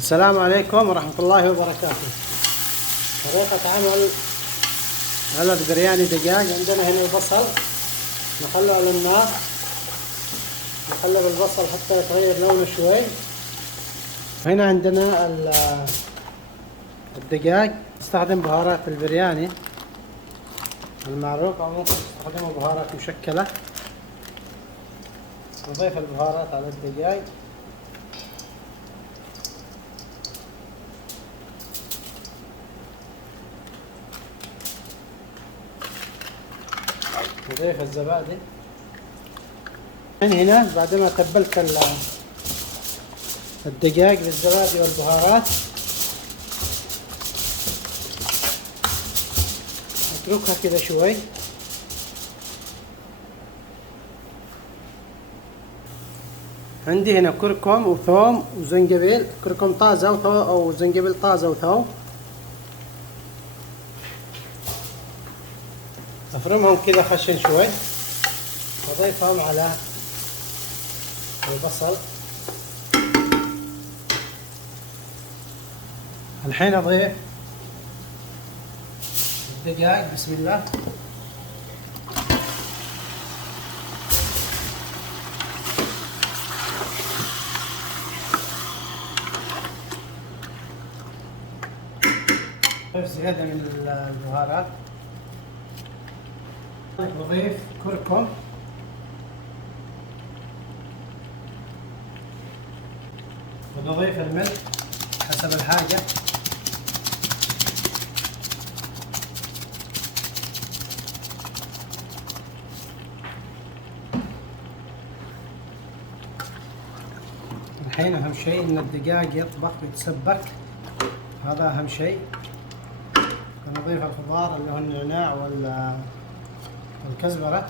السلام عليكم ورحمة الله وبركاته. طريقة عمل علب برياني دجاج. عندنا هنا البصل نخله على النار، نقلب البصل حتى يتغير لونه شوي. هنا عندنا الدجاج. نستخدم بهارات البرياني المعروف، أو ممكن تستخدموا بهارات مشكلة. نضيف البهارات على الدجاج. نضيف الزبادي. من هنا بعد ما تبلت الدجاج بالزبادي والبهارات نتركها كده شوي. عندي هنا كركم وثوم وزنجبيل، كركم طازة أو زنجبيل طازة وثوم. أفرمهم كده خشن شوي وأضيفهم على البصل. الحين أضيف الدجاج. بسم الله. أضيف زيادة من البهارات. بضيف كركم ونضيف الملح حسب الحاجة. الحين أهم شيء إن الدجاج يطبخ ويتسبك، هذا أهم شيء. نضيف الخضار اللي هو النعناع والكزبرة.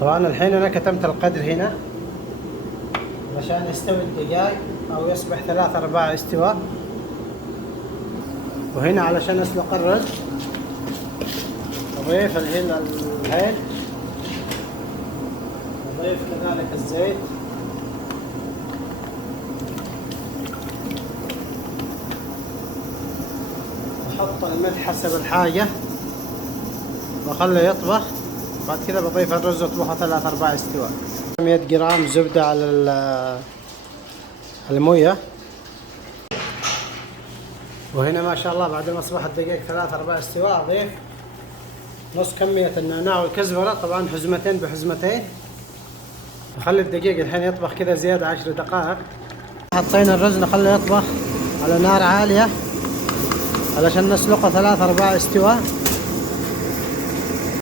طبعا الحين أنا كتمت القدر هنا عشان يستوي الدجاج أو يصبح 3/4 استواء. وهنا علشان أسلق الرز أضيف الهيل، أضيف كذلك الزيت. أحط الملح حسب الحاجة وأخليه يطبخ. بعد كده بضيف الرز واطبخه 3/4 استواء. 100 جرام زبدة على الموية. وهنا ما شاء الله بعد ما أصبح الدقيق 3/4 استواء أضيف نص كمية النعناع والكزبرة، طبعا حزمتين بحزمتين. نخلي الدقيق الحين يطبخ كذا زيادة 10 دقائق. حطينا الرز نخليه يطبخ على نار عالية علشان نسلقه 3/4 استواء.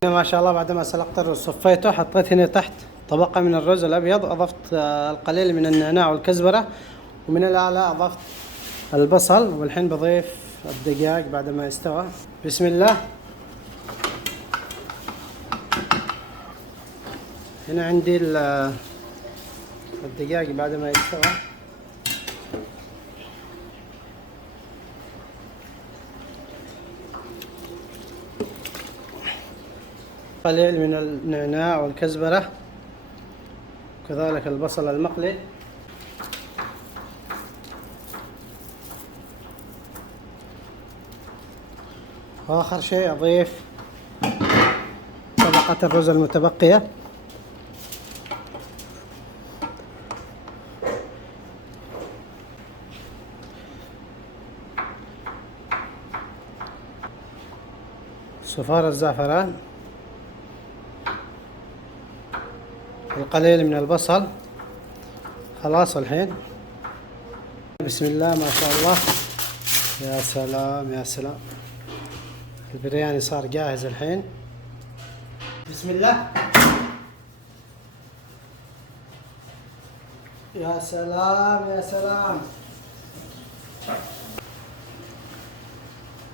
ما شاء الله بعد ما سلقت الرز صفيته، حطيت هنا تحت طبقة من الرز الأبيض، أضفت القليل من النعناع والكزبرة، ومن الأعلى أضفت البصل. والحين بضيف الدجاج بعد ما يستوى. بسم الله. هنا عندي الدجاج بعد ما يستوى. قليل من النعناع والكزبرة وكذلك البصل المقلي. وآخر شيء أضيف طبقة الرز المتبقية. صفار الزعفران، القليل من البصل. خلاص الحين بسم الله ما شاء الله. يا سلام يا سلام، البرياني صار جاهز الحين. بسم الله. يا سلام يا سلام.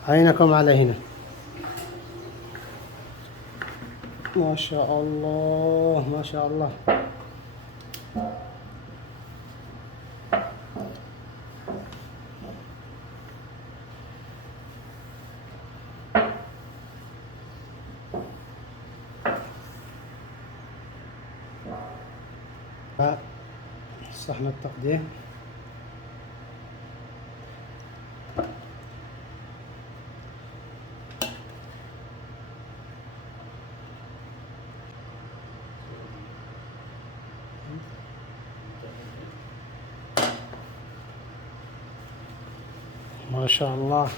عينكم على هنا. ما شاء الله ما شاء الله. صحن التقديم. ما شاء الله.